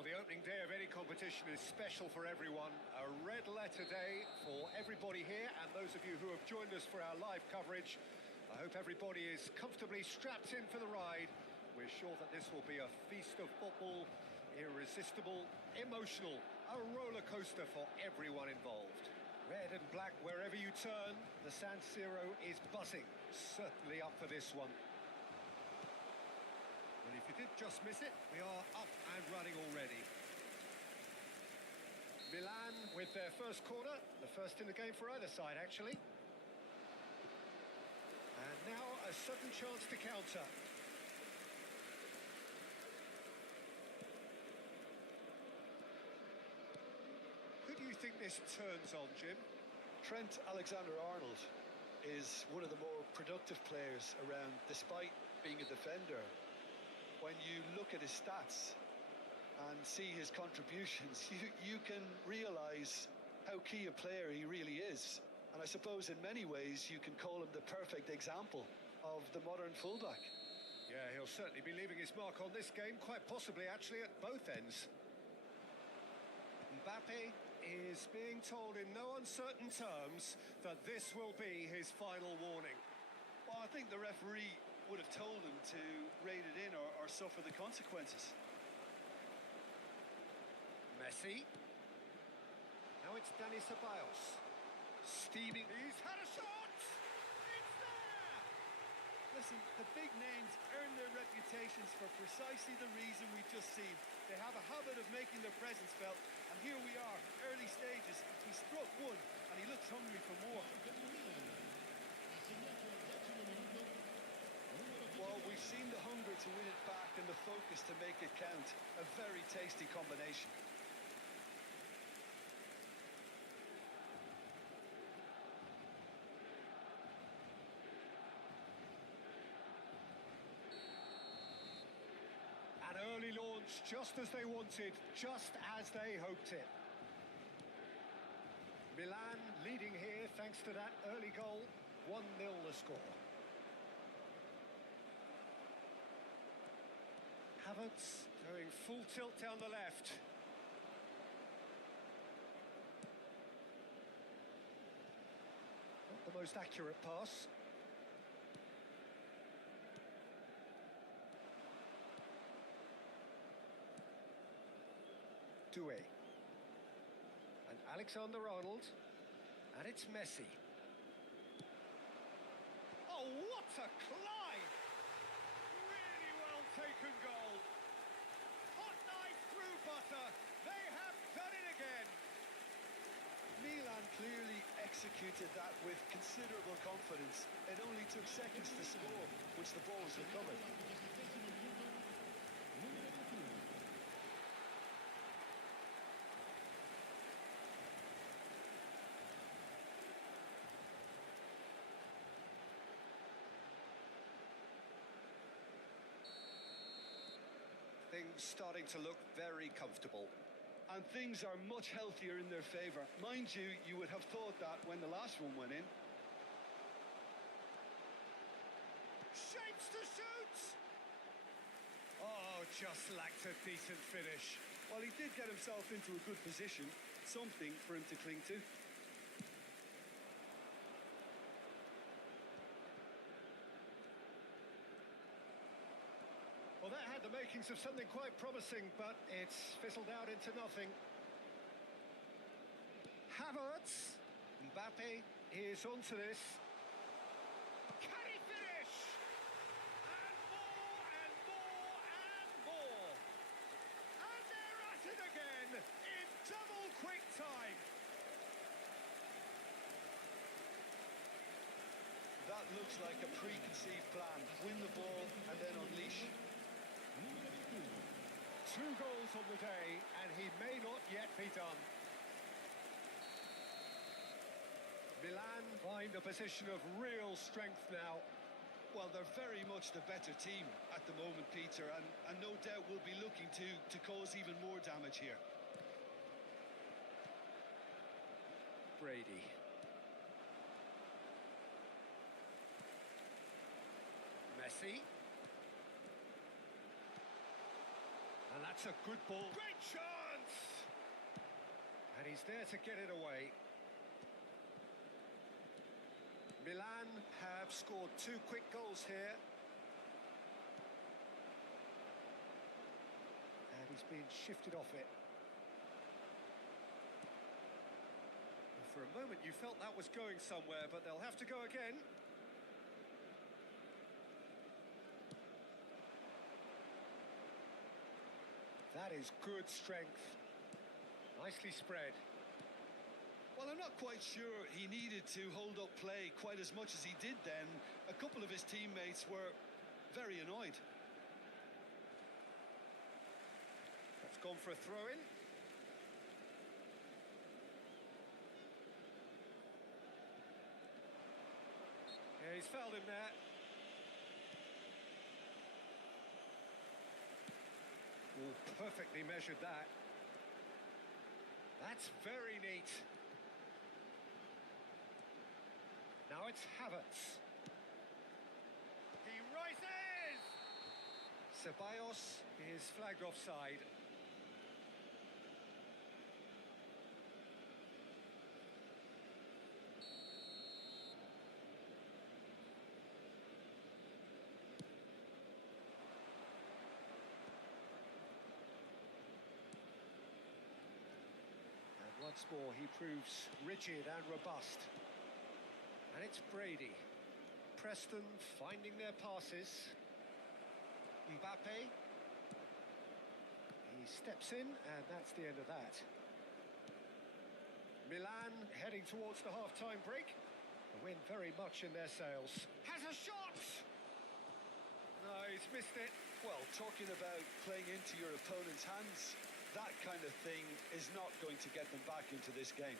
Well, the opening day of any competition is special for everyone. A red letter day for everybody here, and those of you who have joined us for our live coverage. I hope everybody is comfortably strapped in for the ride. We're sure that this will be a feast of football, irresistible, emotional, a roller coaster for everyone involved. Red and black wherever you turn, the San Siro is buzzing. Certainly up for this one. And if you did just miss it, we are up and running already. Milan with their first corner, the first in the game for either side, actually. And now a sudden chance to counter. Who do you think this turns on, Jim? Trent Alexander-Arnold is one of the more productive players around, despite being a defender. When you look at his stats and see his contributions, you can realise how key a player he really is. And I suppose in many ways you can call him the perfect example of the modern fullback. Yeah, he'll certainly be leaving his mark on this game, quite possibly actually at both ends. Mbappe is being told in no uncertain terms that this will be his final warning. Well, I think the referee would have told him to rate it in or suffer the consequences. Messi. Now it's Dani Ceballos. Steaming. He's had a shot! It's there! Listen, the big names earn their reputations for precisely the reason we've just seen. They have a habit of making their presence felt, and here we are, early stages. He struck one, and he looks hungry for more. Well, we've seen the hunger to win it back and the focus to make it count. A very tasty combination. An early launch, just as they wanted, just as they hoped it. Milan leading here thanks to that early goal. 1-0 the score. Havertz going full tilt down the left. Not the most accurate pass. Doué. And Alexander-Arnold. And it's Messi. Oh, what a climb! Really well taken goal. Hot knife through butter. They have done it again. Milan clearly executed that with considerable confidence. It only took seconds to score once the ball was recovered. Things starting to look very comfortable. And things are much healthier in their favour. Mind you, you would have thought that when the last one went in. Shapes to shoot! Oh, just lacked a decent finish. Well, he did get himself into a good position. Something for him to cling to. Well, that had the makings of something quite promising, but it's fizzled out into nothing. Havertz. Mbappe is onto this. Can he finish? And more, and more, and more. And they're at it again in double quick time. That looks like a preconceived plan. Win the ball and then unleash. 2 goals on the day, and he may not yet be done. Milan find a position of real strength now. Well, they're very much the better team at the moment, Peter, and no doubt will be looking to cause even more damage here. Brady. Messi. And that's That's a good ball. Great chance! And he's there to get it away. Milan have scored 2 quick goals here. And he's been shifted off it. And for a moment you felt that was going somewhere, but they'll have to go again. That is good strength. Nicely spread. Well, I'm not quite sure he needed to hold up play quite as much as he did then. A couple of his teammates were very annoyed. That's gone for a throw-in. Yeah, he's fouled him there. Oh, perfectly measured that. That's very neat. Now it's Havertz. He rises! Ceballos is flagged offside. And once more he proves rigid and robust. And it's Brady. Preston finding their passes. Mbappe. He steps in, and that's the end of that. Milan heading towards the half-time break. The wind very much in their sails. Has a shot! No, he's missed it. Well, talking about playing into your opponent's hands, that kind of thing is not going to get them back into this game.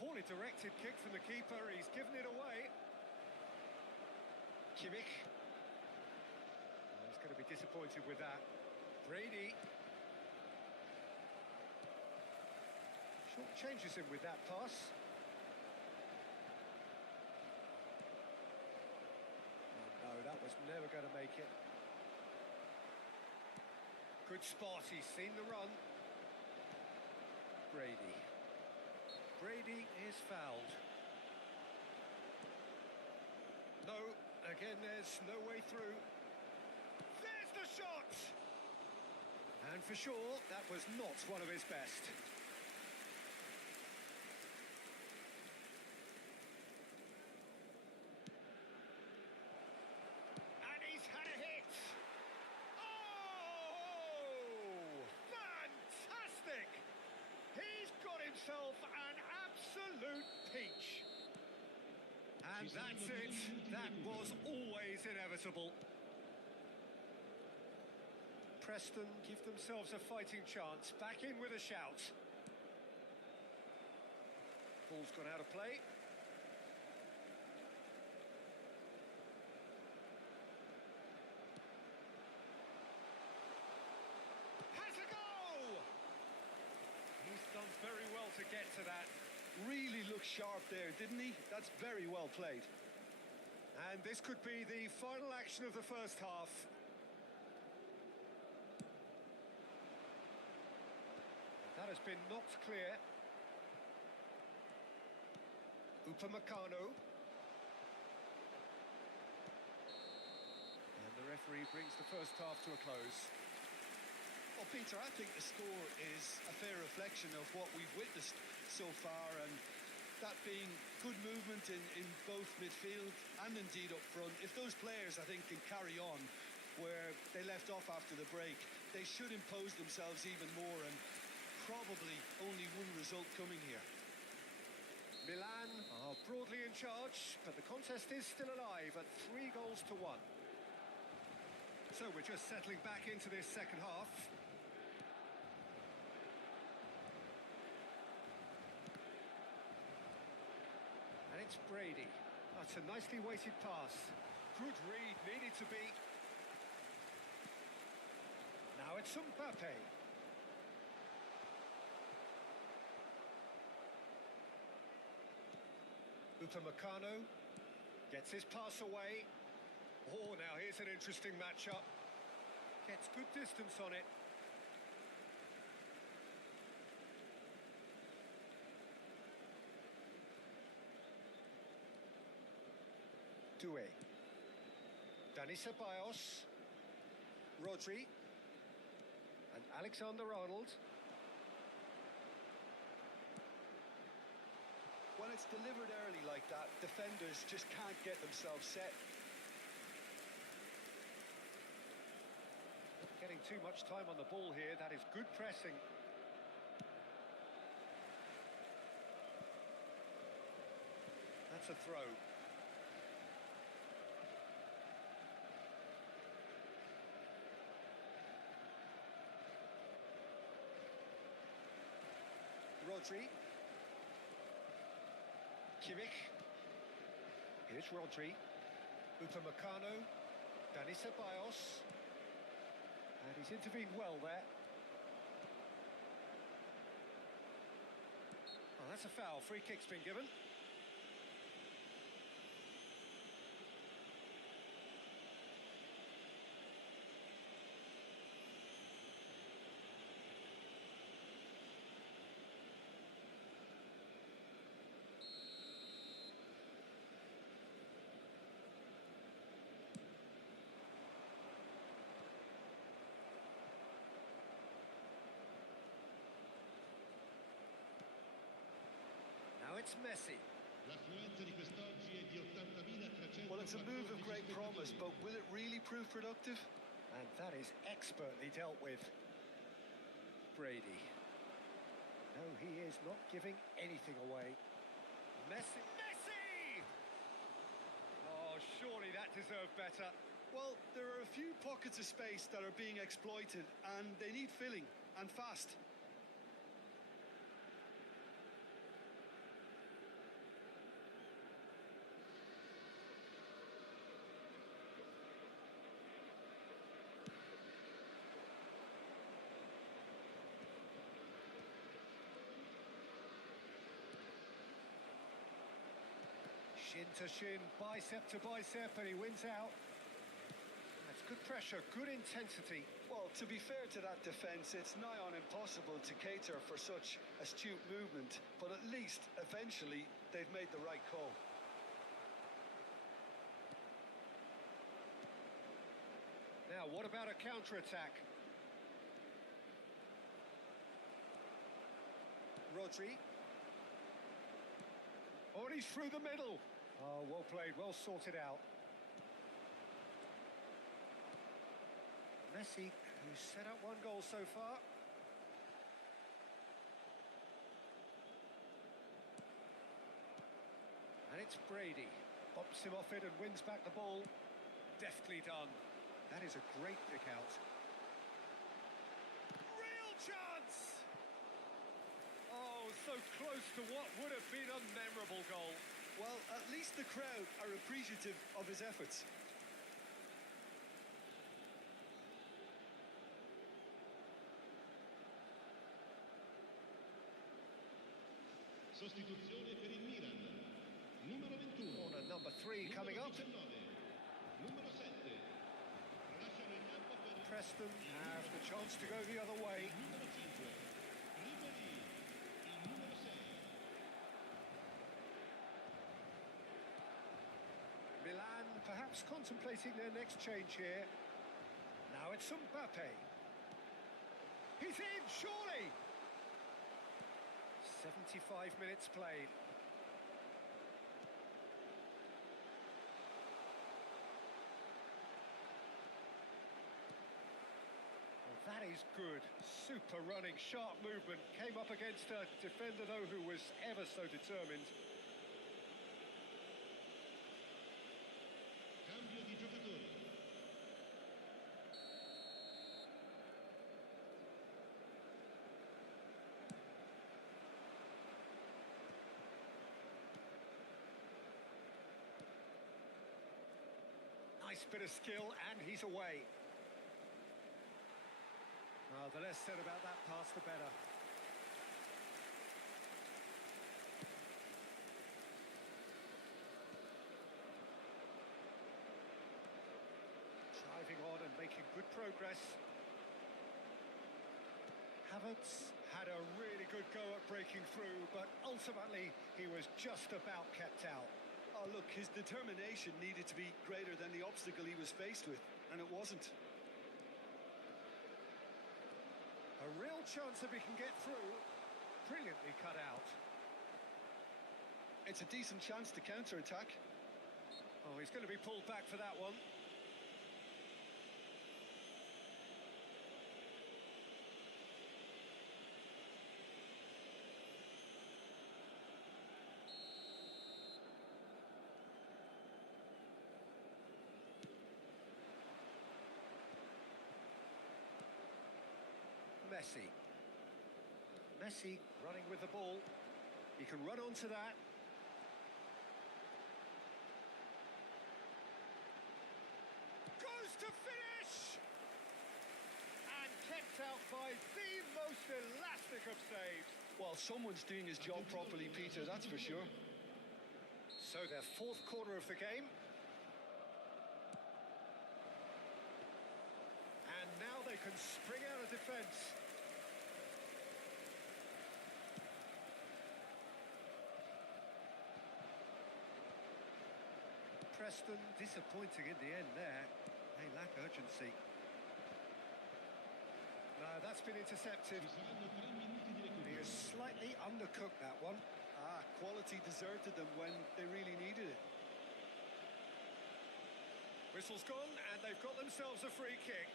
Poorly directed kick from the keeper. He's given it away. Kimmich. He's going to be disappointed with that. Brady. Short changes him with that pass. Oh, no, that was never going to make it. Good spot. He's seen the run. Brady. Brady is fouled. No, again there's no way through. There's the shot! And for sure, that was not one of his best. And he's had a hit! Oh! Fantastic! He's got himself an absolute peach. And that's it. That was always inevitable. Preston give themselves a fighting chance. Back in with a shout. Ball's gone out of play. Has a go! He's done very well to get to that. Really looked sharp there, didn't he? That's very well played. And this could be the final action of the first half. That has been knocked clear. Upamecano. And the referee brings the first half to a close. Well, Peter, I think the score is a fair reflection of what we've witnessed so far, and that being good movement in both midfield and indeed up front. If those players, I think, can carry on where they left off after the break, they should impose themselves even more, and probably only one result coming here. Milan are broadly in charge, but the contest is still alive at 3-1. So we're just settling back into this second half. And it's Brady. That's a nicely weighted pass. Good read, needed to be. Now it's Mbappe. Upamecano gets his pass away. Oh, now here's an interesting matchup. Gets good distance on it. Doué. Dani Ceballos. Rodri. And Alexander-Arnold. When it's delivered early like that, defenders just can't get themselves set. Not getting too much time on the ball here. That is good pressing. That's a throw. Rodri. Kimmich. Here's Rodri. Upamecano. Dani Ceballos. And he's intervened well there. Oh, that's a foul. Free kick's been given. Now it's Messi. L'affluenza di quest'oggi è di 80.300. Well, it's a move of great promise, but will it really prove productive? And that is expertly dealt with. Brady. No, he is not giving anything away. Messi! Messi! Oh, surely that deserved better. Well, there are a few pockets of space that are being exploited, and they need filling, and fast. Shin to shin, bicep to bicep, and he wins out. That's good pressure, good intensity. Well, to be fair to that defence, it's nigh on impossible to cater for such astute movement, but at least, eventually, they've made the right call. Now, what about a counter-attack? Rodri. Oh, and he's through the middle. Oh, well played, well sorted out. Messi, who's set up one goal so far. And it's Brady. Pops him off it and wins back the ball. Deftly done. That is a great pick out. Real chance! Oh, so close to what would have been a memorable goal. Well, at least the crowd are appreciative of his efforts. Sostituzione per il Milan. Numero 21. Corner number 3 coming up. 19. Numero 7. Lasciano il campo per Preston have the chance to go the other way. numero 5. Ribéry. Il numero 6. Milan perhaps contemplating their next change here. Now it's Mbappe. He's in, surely! 75 minutes played. Well, that is good. Super running, sharp movement. Came up against a defender, though, who was ever so determined. Cambio di giocatori. bit of skill, and he's away. The less said about that pass, the better. Driving on and making good progress. Havertz had a really good go at breaking through, but ultimately he was just about kept out. Oh, look, his determination needed to be greater than the obstacle he was faced with, and it wasn't. A real chance if he can get through. Brilliantly cut out. It's a decent chance to counter-attack. Oh, he's going to be pulled back for that one. Messi running with the ball. He can run onto that. Goes to finish! And kept out by the most elastic of saves. Well, someone's doing his job properly, Peter, that's for sure. So their fourth corner of the game. And now they can spring out of defence. Preston disappointing in the end there. They lack urgency. No, that's been intercepted. He has slightly undercooked that one. Quality deserted them when they really needed it. Whistle's gone, and they've got themselves a free kick.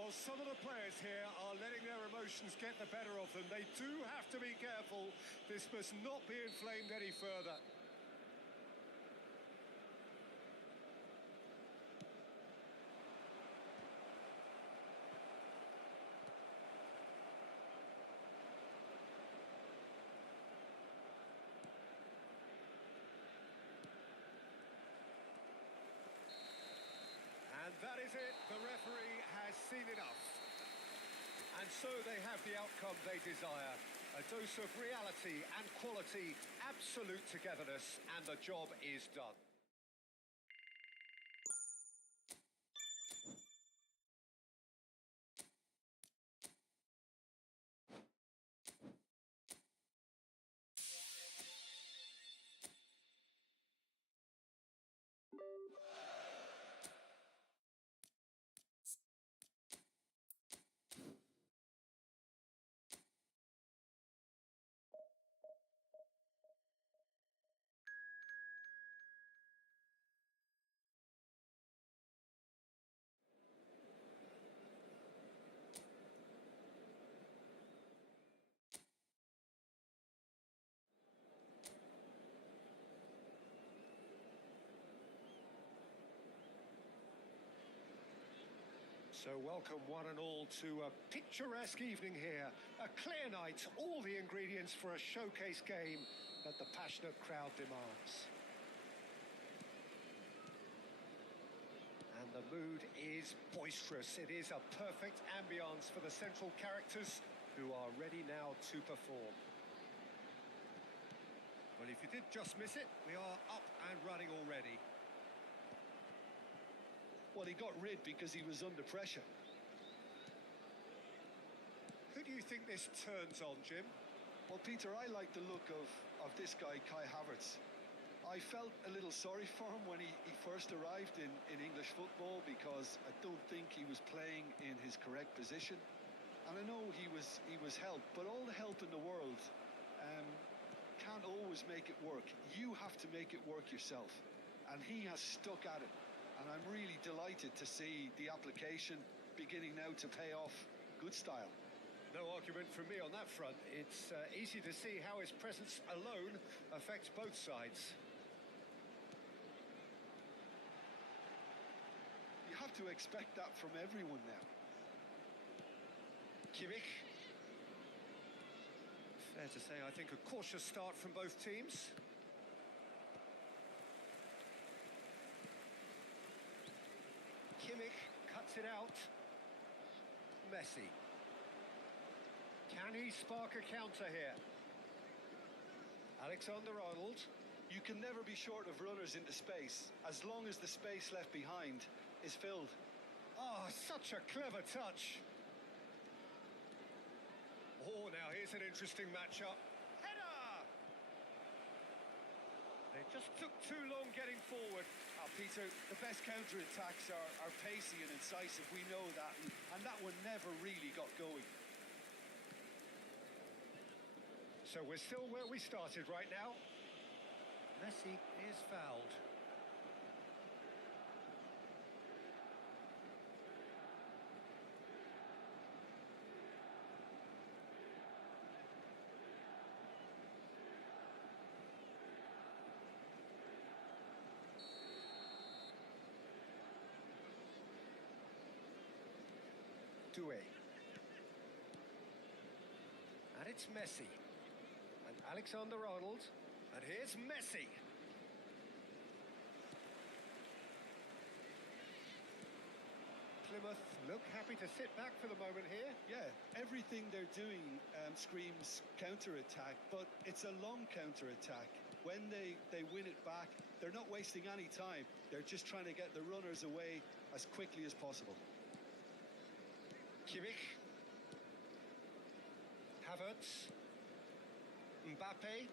Well, some of the players here are letting their emotions get the better of them. They do have to be careful. This must not be inflamed any further. And that is it. The referee has seen enough. And so they have the outcome they desire. A dose of reality and quality, absolute togetherness, and the job is done. So welcome one and all to a picturesque evening here. A clear night, all the ingredients for a showcase game that the passionate crowd demands. And the mood is boisterous. It is a perfect ambience for the central characters who are ready now to perform. Well, if you did just miss it, we are up and running already. Well, he got rid because he was under pressure. Who do you think this turns on, Jim? Well, Peter, I like the look of this guy, Kai Havertz. I felt a little sorry for him when he first arrived in English football because I don't think he was playing in his correct position. And I know he was helped, but all the help in the world can't always make it work. You have to make it work yourself. And he has stuck at it. And I'm really delighted to see the application beginning now to pay off good style. No argument from me on that front. It's easy to see how his presence alone affects both sides. You have to expect that from everyone now. Kimmich. Fair to say, I think a cautious start from both teams. it out. Messi. Can he spark a counter here? Alexander-Arnold. You can never be short of runners into space, as long as the space left behind is filled. Oh, such a clever touch. Oh, now here's an interesting matchup. Header! It just took too long getting forward. Peter, the best counter-attacks are pacey and incisive, we know that, and that one never really got going. So we're still where we started right now. Messi is fouled. Doué. And it's Messi. And Alexander-Arnold. And here's Messi. Plymouth look happy to sit back for the moment here. Yeah, everything they're doing screams counter-attack, but it's a long counter-attack. When they win it back, they're not wasting any time. They're just trying to get the runners away as quickly as possible. Kimmich. Havertz. Mbappe.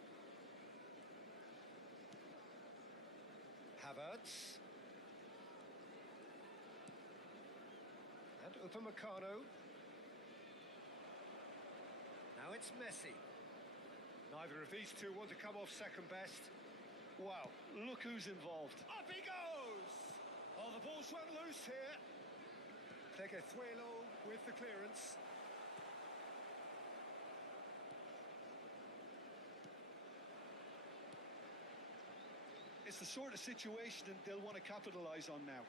Havertz. And Upamecano. Now it's Messi. Neither of these two want to come off second best. Wow, look who's involved. Up he goes! Oh, the ball's run loose here. Pleguezuelo with the clearance. It's the sort of situation that they'll want to capitalise on now.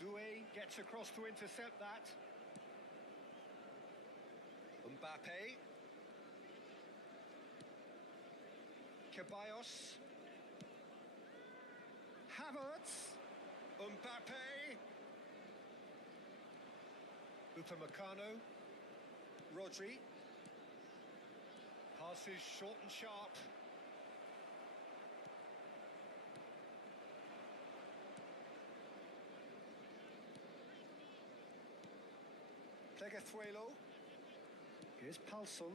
Doué gets across to intercept that. Mbappe. Ceballos. Havertz. Mbappe. Upamecano. Rodri. Passes short and sharp. Pleguezuelo. Here's Palsson.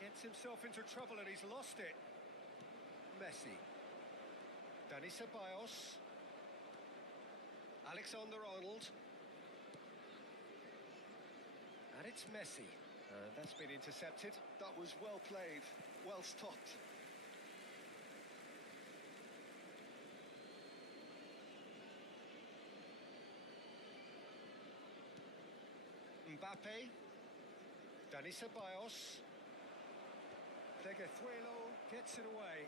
Gets himself into trouble and he's lost it. Messi. Dani Ceballos. Alexander-Arnold. And it's Messi. That's been intercepted. That was well played, well stopped. Mbappe. Dani Ceballos. Pleguezuelo gets it away.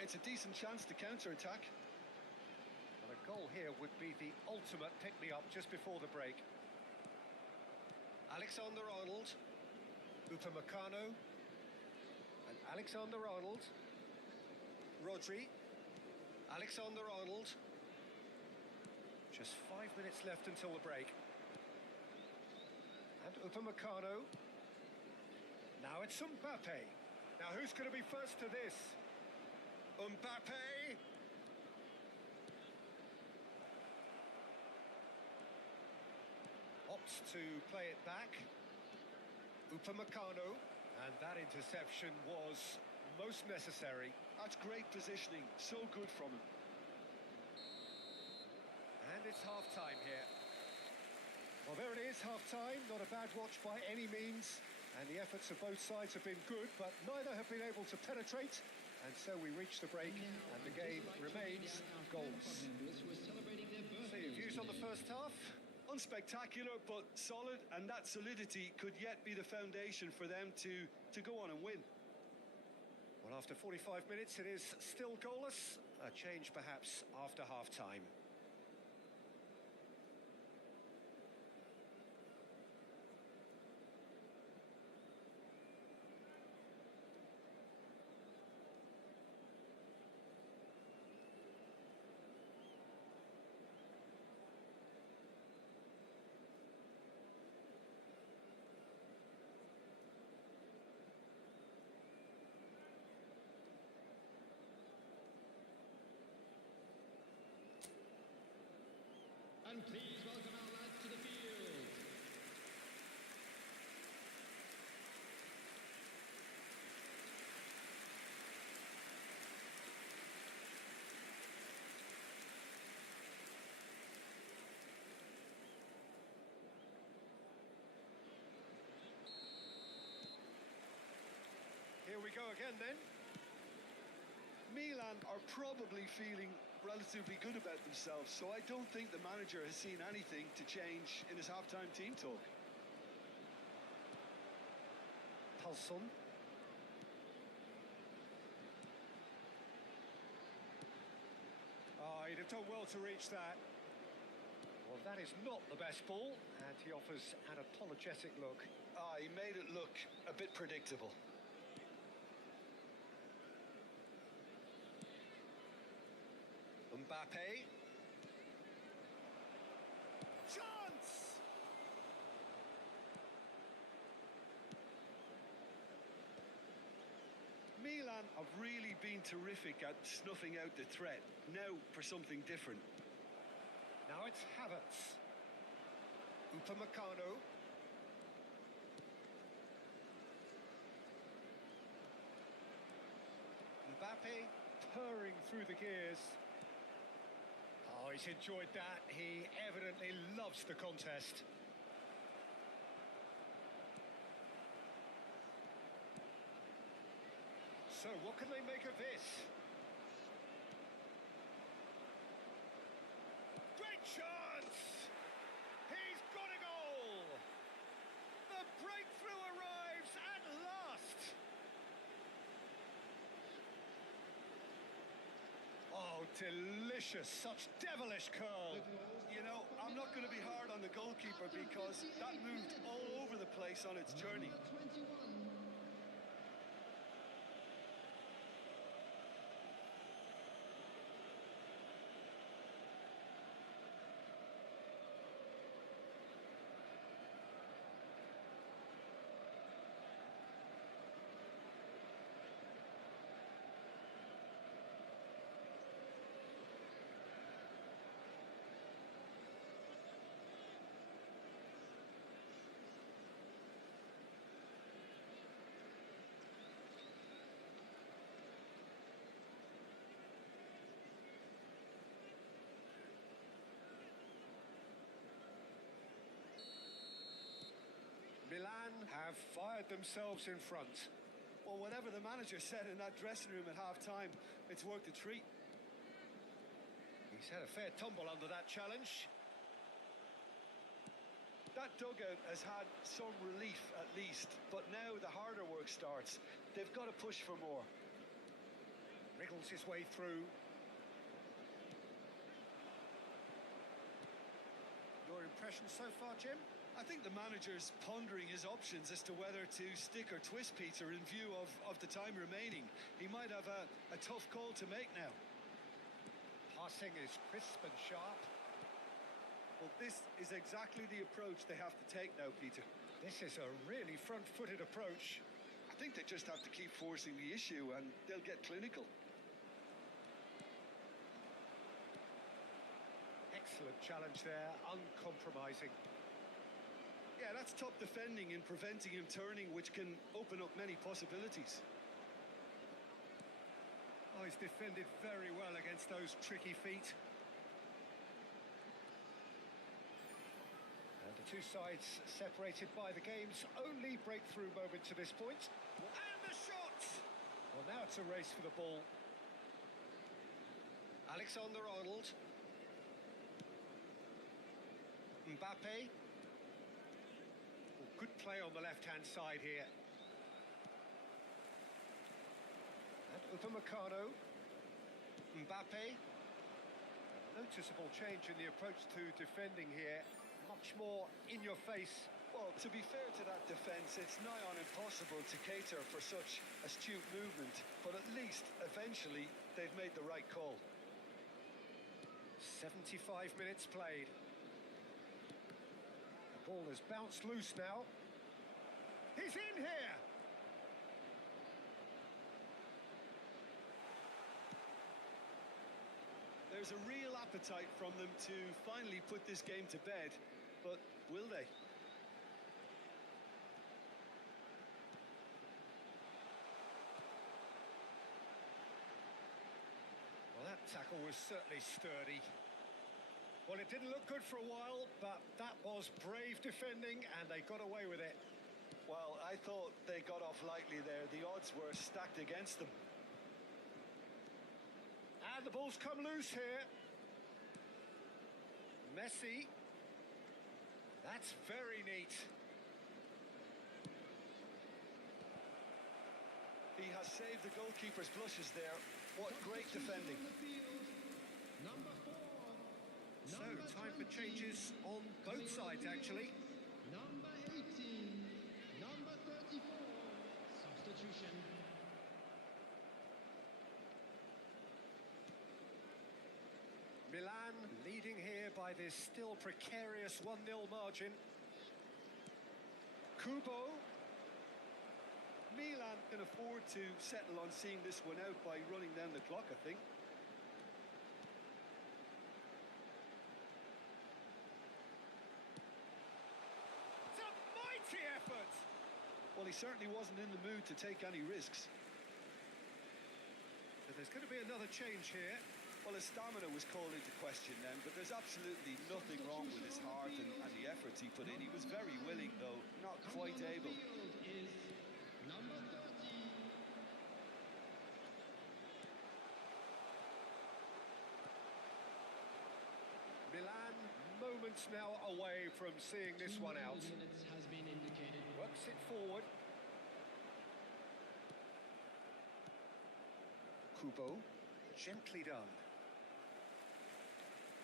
It's a decent chance to counter-attack. Well, a goal here would be the ultimate pick-me-up just before the break. Alexander-Arnold. Upamecano. And Alexander-Arnold. Rodri. Alexander-Arnold. Just 5 minutes left until the break. And Upamecano. Now it's Mbappe. Now who's going to be first to this? Mbappe. Opts to play it back. Upamecano. And that interception was most necessary. That's great positioning. So good from him. And it's half-time here. Well, there it is, half-time. Not a bad watch by any means. And the efforts of both sides have been good, but neither have been able to penetrate. And so we reach the break, and the game remains goalless. So your views on the first half? Unspectacular, but solid, and that solidity could yet be the foundation for them to go on and win. Well, after 45 minutes, it is still goalless. A change, perhaps, after half-time. Please welcome our lads to the field. Here we go again then. Milan are probably feeling relatively good about themselves, so I don't think the manager has seen anything to change in his half-time team talk. Pulson. Oh, he'd have done well to reach that. Well, that is not the best ball, and he offers an apologetic look. He made it look a bit predictable. Mbappe. Chance! Milan have really been terrific at snuffing out the threat. Now for something different. Now it's Havertz. Upamecano. Mbappe purring through the gears. Oh, he's enjoyed that. He evidently loves the contest. So, what can they make of this? Great chance! He's got a goal! The breakthrough arrives at last! Oh, delicious. Such devilish curl. You know, I'm not going to be hard on the goalkeeper because that moved all over the place on its journey. Number 21. Milan have fired themselves in front. Well, whatever the manager said in that dressing room at half-time, it's worked a treat. He's had a fair tumble under that challenge. That dugout has had some relief at least, but now the harder work starts. They've got to push for more. Wriggles his way through. Your impression so far, Jim? I think the manager's pondering his options as to whether to stick or twist Peter in view of the time remaining. He might have a tough call to make now. Passing is crisp and sharp. Well, this is exactly the approach they have to take now, Peter. This is a really front-footed approach. I think they just have to keep forcing the issue and they'll get clinical. Excellent challenge there, uncompromising. Yeah, that's top defending in preventing him turning, which can open up many possibilities. Oh, he's defended very well against those tricky feet. And the two sides separated by the game's only breakthrough moment to this point. And the shot! Well, now it's a race for the ball. Alexander-Arnold. Mbappe. Good play on the left-hand side here. And Upamecano. Mbappe. Noticeable change in the approach to defending here. Much more in your face. Well, to be fair to that defence, it's nigh on impossible to cater for such astute movement, but at least, eventually, they've made the right call. 75 minutes played. The ball has bounced loose now. He's in here! there's a real appetite from them to finally put this game to bed, but will they? Well, that tackle was certainly sturdy. Well, it didn't look good for a while, but that was brave defending, and they got away with it. Well, I thought they got off lightly there. The odds were stacked against them. And the ball's come loose here. Messi. That's very neat. He has saved the goalkeeper's blushes there. What great defending. Number 4. So, time for changes on both sides, actually. Number 18. Number 34. Substitution. Milan leading here by this still precarious 1-0 margin. Kubo. Milan can afford to settle on seeing this one out by running down the clock, I think. It's a mighty effort! Well, he certainly wasn't in the mood to take any risks. So there's going to be another change here. Well, his stamina was called into question then, but there's absolutely nothing wrong with his heart and the efforts he put in. He was very willing, though, not quite able. Is number 30. Milan moments now away from seeing this one out. 2 minutes has been indicated. Works it forward. Kubo, gently done.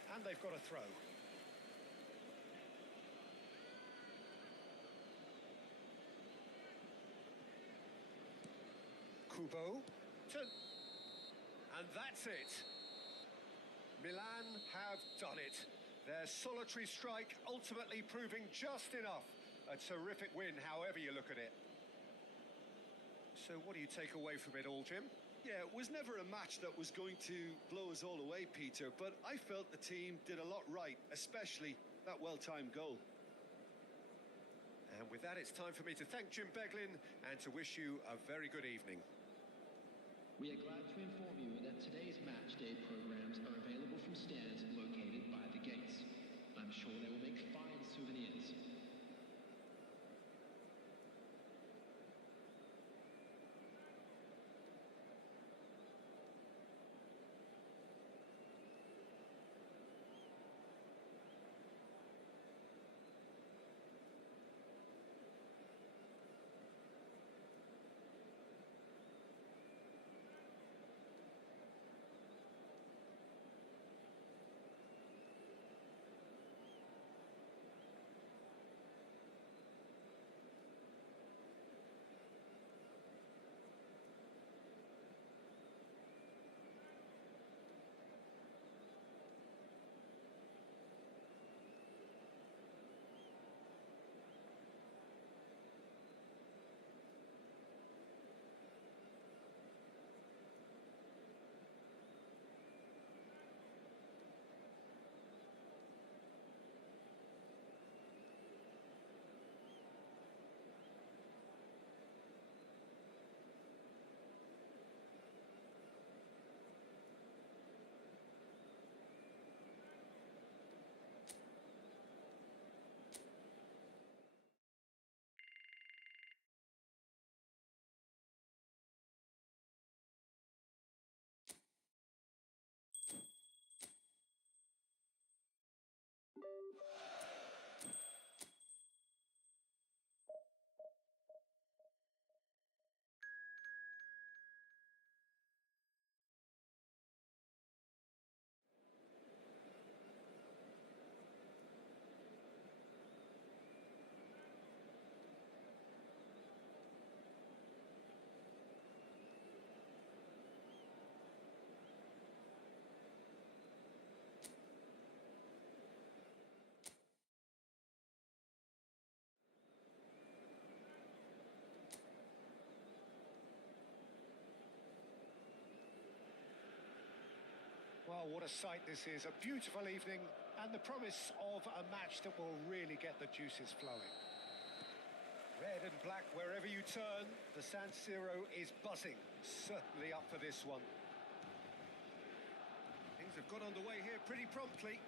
And they've got a throw. Kubo. And that's it. Milan have done it. Their solitary strike ultimately proving just enough. A terrific win, however you look at it. So what do you take away from it all, Jim? Yeah, it was never a match that was going to blow us all away, Peter, but I felt the team did a lot right, especially that well-timed goal. And with that, it's time for me to thank Jim Beglin and to wish you a very good evening. We are glad to inform you that today's match day programs are available from stands located by the gates. I'm sure they will make fine souvenirs. Well, what a sight this is. A beautiful evening and the promise of a match that will really get the juices flowing. Red and black wherever you turn, the San Siro is buzzing. Certainly up for this one. Things have got underway here pretty promptly.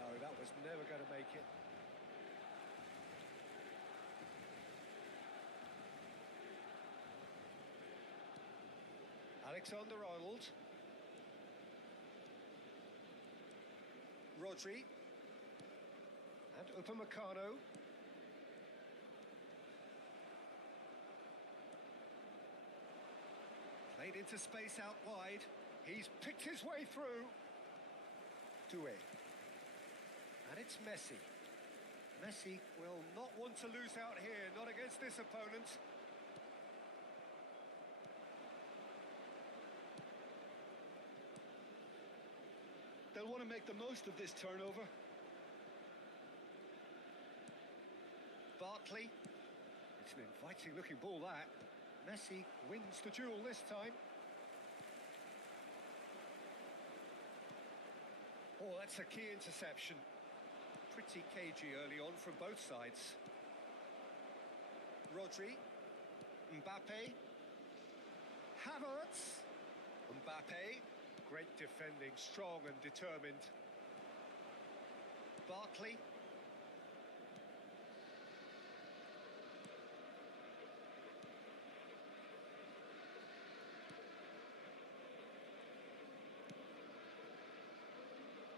Oh, no, that was never going to make it. Alexander-Arnold. Rodri. And Upamecano. Played into space out wide. He's picked his way through. Doué. And it's Messi. Messi will not want to lose out here, not against this opponent. They'll want to make the most of this turnover. Bartley. It's an inviting looking ball, that. Messi wins the duel this time. Oh, that's a key interception. Pretty cagey early on from both sides. Rodri. Mbappe. Havertz. Mbappe. Great defending, strong and determined. Bartley.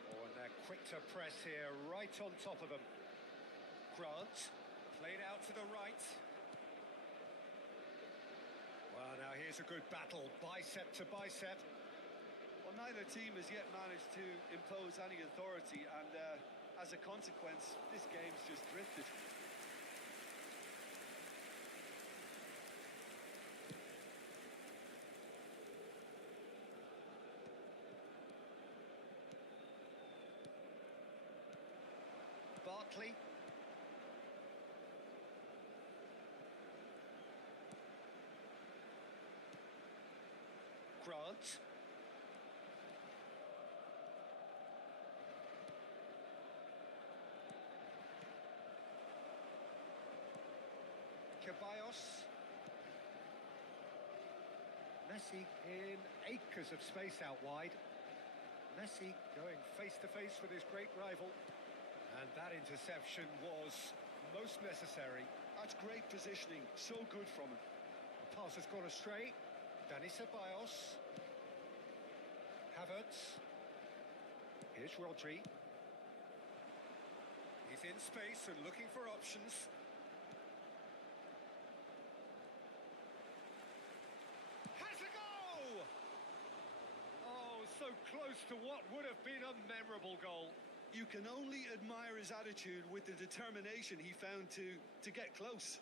Oh, and they're quick to press here, right on top of them. Grant, played out to the right. Well, now here's a good battle, bicep to bicep. Well, neither team has yet managed to impose any authority, and as a consequence, this game's just drifted. Bartley. Grant. Ceballos. Messi in acres of space out wide. Messi going face to face with his great rival. And that interception was most necessary. That's great positioning, so good from him. The pass has gone astray. Dani Ceballos. Havertz. Here's Rodri. He's in space and looking for options. Has a goal! Oh, so close to what would have been a memorable goal. You can only admire his attitude with the determination he found to get close.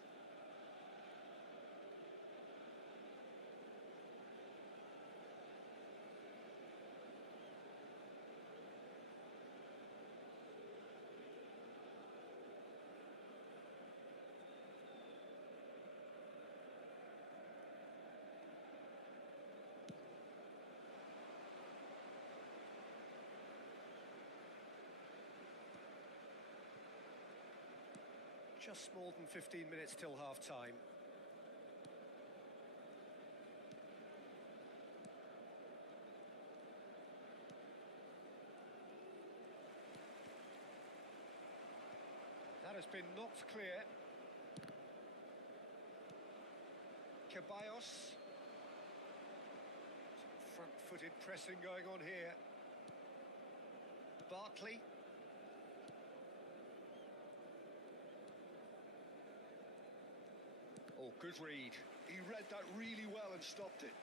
Just more than 15 minutes till half-time. That has been knocked clear. Ceballos. Some front-footed pressing going on here. Bartley. Oh, good read. He read that really well and stopped it.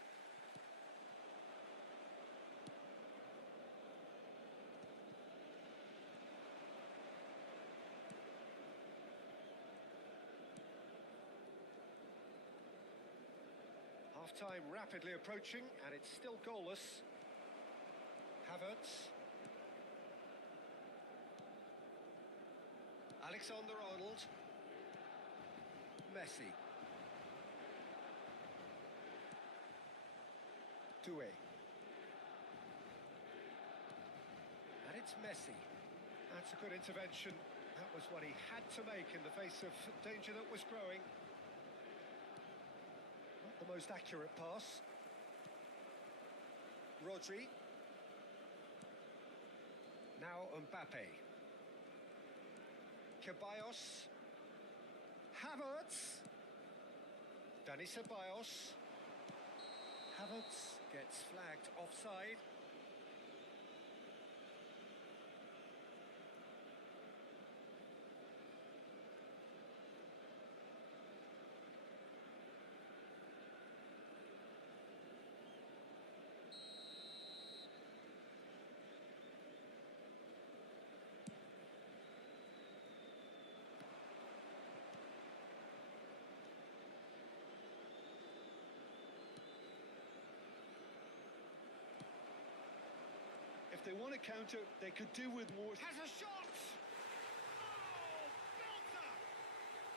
Half-time rapidly approaching, and it's still goalless. Havertz. Alexander-Arnold. Messi. Doué. And it's Messi. That's a good intervention. That was what he had to make in the face of danger that was growing. Not the most accurate pass. Rodri. Now Mbappe. Ceballos. Havertz. Dani Ceballos. Havertz gets flagged offside. If they want to counter, they could do with more. Has a shot! Oh, belter!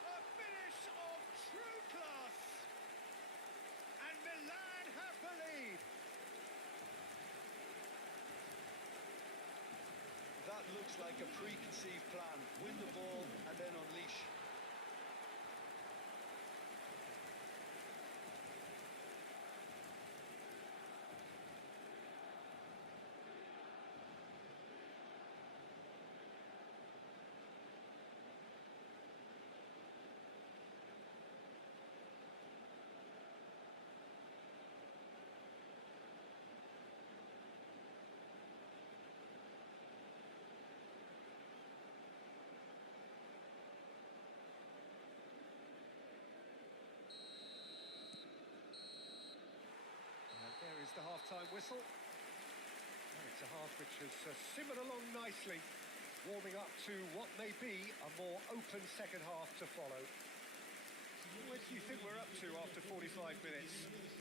A finish of true class! And Milan have the lead. That looks like a preconceived plan. Win the ball and then unleash. There is the half-time whistle. And it's a half which has simmered along nicely, warming up to what may be a more open second half to follow. Where do you think we're up to after 45 minutes?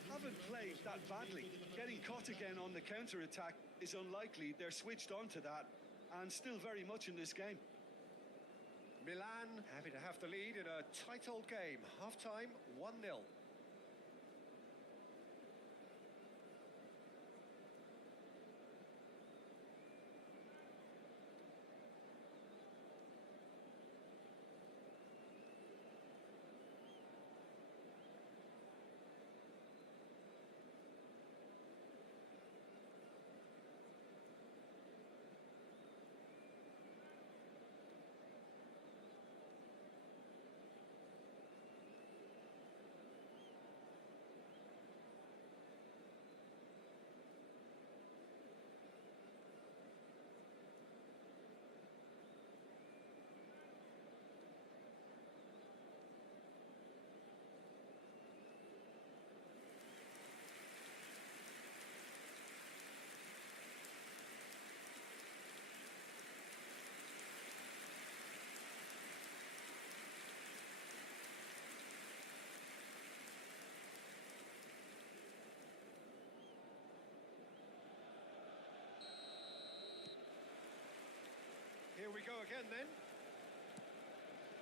Haven't played that badly. Getting caught again on the counter-attack is unlikely. They're switched on to that and still very much in this game. Milan happy to have the lead in a tight old game. Half-time, 1-0. Here we go again then.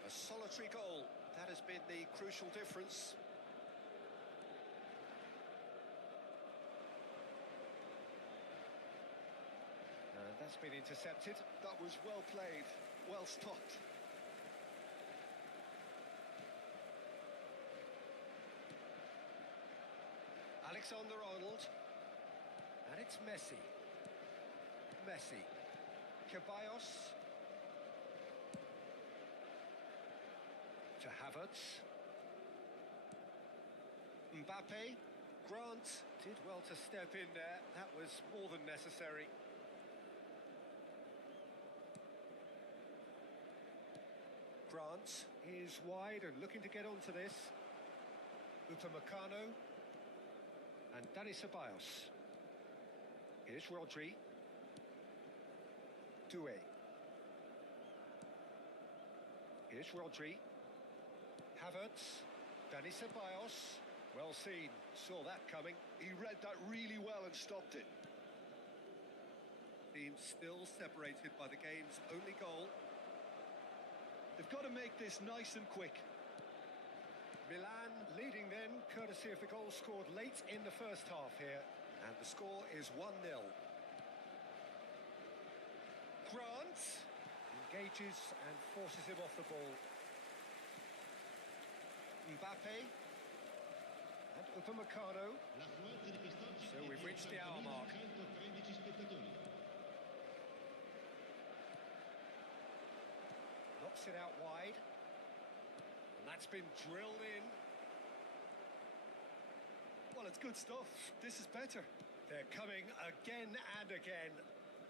A solitary goal. That has been the crucial difference. And that's been intercepted. That was well played, well stopped. Alexander-Arnold. And it's Messi. Messi. Ceballos. To Havertz. Mbappe. Grant did well to step in there. That was more than necessary. Grant is wide and looking to get onto this. Upamecano. And Dani Ceballos. Here's Rodri. Doué. Here's Rodri. Havertz. Dani Ceballos. Well seen. Saw that coming. He read that really well and stopped it. Team still separated by the game's only goal. They've got to make this nice and quick. Milan leading then, courtesy of the goal scored late in the first half here. And the score is 1-0. Grant engages and forces him off the ball. Mbappe and Upamecano. So we've reached the hour mark. Knocks it out wide. And that's been drilled in. Well, it's good stuff. This is better. They're coming again and again.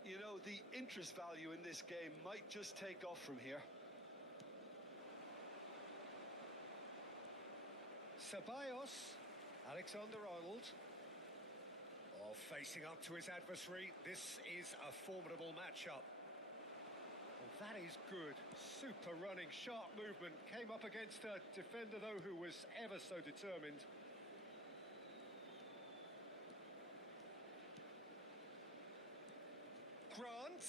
You know, the interest value in this game might just take off from here. Ceballos, Alexander-Arnold. Oh, facing up to his adversary. This is a formidable matchup. Well, that is good. Super running, sharp movement. Came up against a defender, though, who was ever so determined. Grant.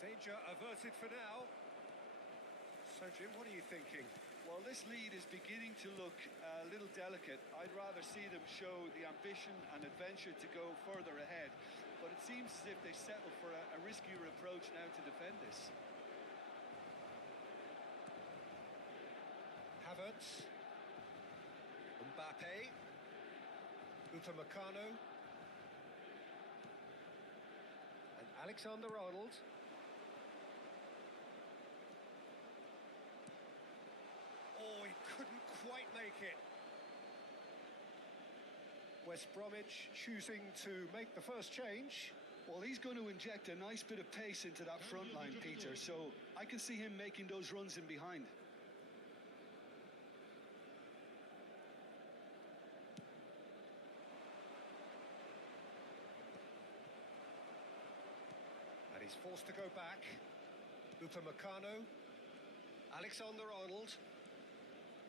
Danger averted for now. So, Jim, what are you thinking? Well, this lead is beginning to look a little delicate. I'd rather see them show the ambition and adventure to go further ahead. But it seems as if they settle for a riskier approach now to defend this. Havertz. Mbappe. Upamecano. And Alexander-Arnold. Oh, he couldn't quite make it. West Bromwich choosing to make the first change. Well, he's going to inject a nice bit of pace into that front line, Peter, so I can see him making those runs in behind. And he's forced to go back. Upamecano. Alexander-Arnold.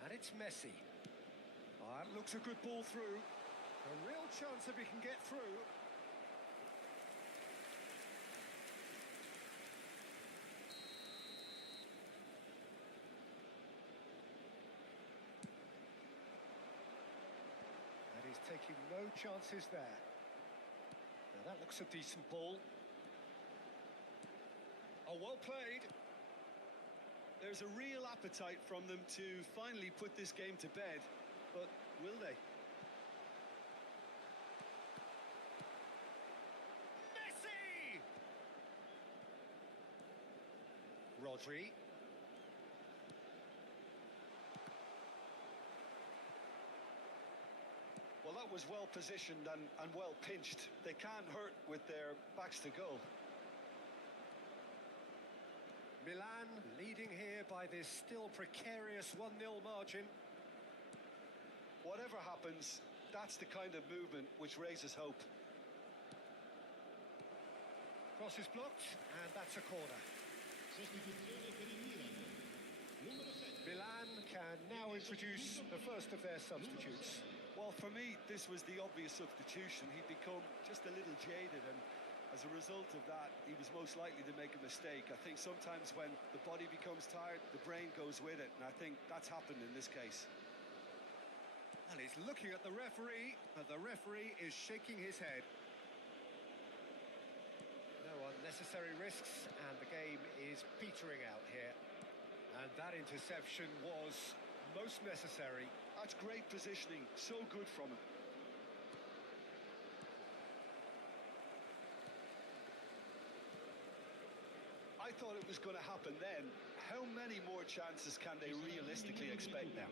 And it's Messi. Oh, that looks a good ball through. A real chance if he can get through. And he's taking no chances there. Now that looks a decent ball. Oh, well played. There's a real appetite from them to finally put this game to bed, but will they? Messi! Rodri. Well, that was well positioned and well pinched. They can't hurt with their backs to goal. Milan leading here by this still precarious 1-0 margin. Whatever happens, that's the kind of movement which raises hope. Cross is blocked, and that's a corner. Milan can now introduce the first of their substitutes. Well, for me, this was the obvious substitution. He'd become just a little jaded, and as a result of that, he was most likely to make a mistake. I think sometimes when the body becomes tired, the brain goes with it, and I think that's happened in this case. And he's looking at the referee, but the referee is shaking his head. No unnecessary risks, and the game is petering out here. And that interception was most necessary. That's great positioning, so good from him. I thought it was going to happen then. How many more chances can they realistically expect now?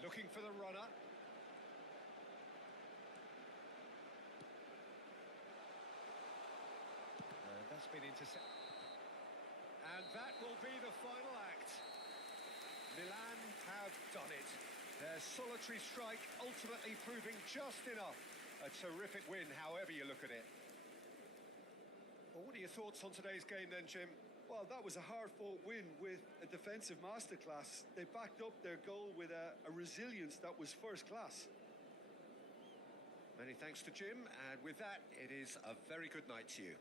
Looking for the runner. And that's been intercepted. And that will be the final act. Milan have done it. Their solitary strike ultimately proving just enough. A terrific win, however you look at it. Well, what are your thoughts on today's game then, Jim? Well, that was a hard-fought win with a defensive masterclass. They backed up their goal with a resilience that was first class. Many thanks to Jim, and with that, it is a very good night to you.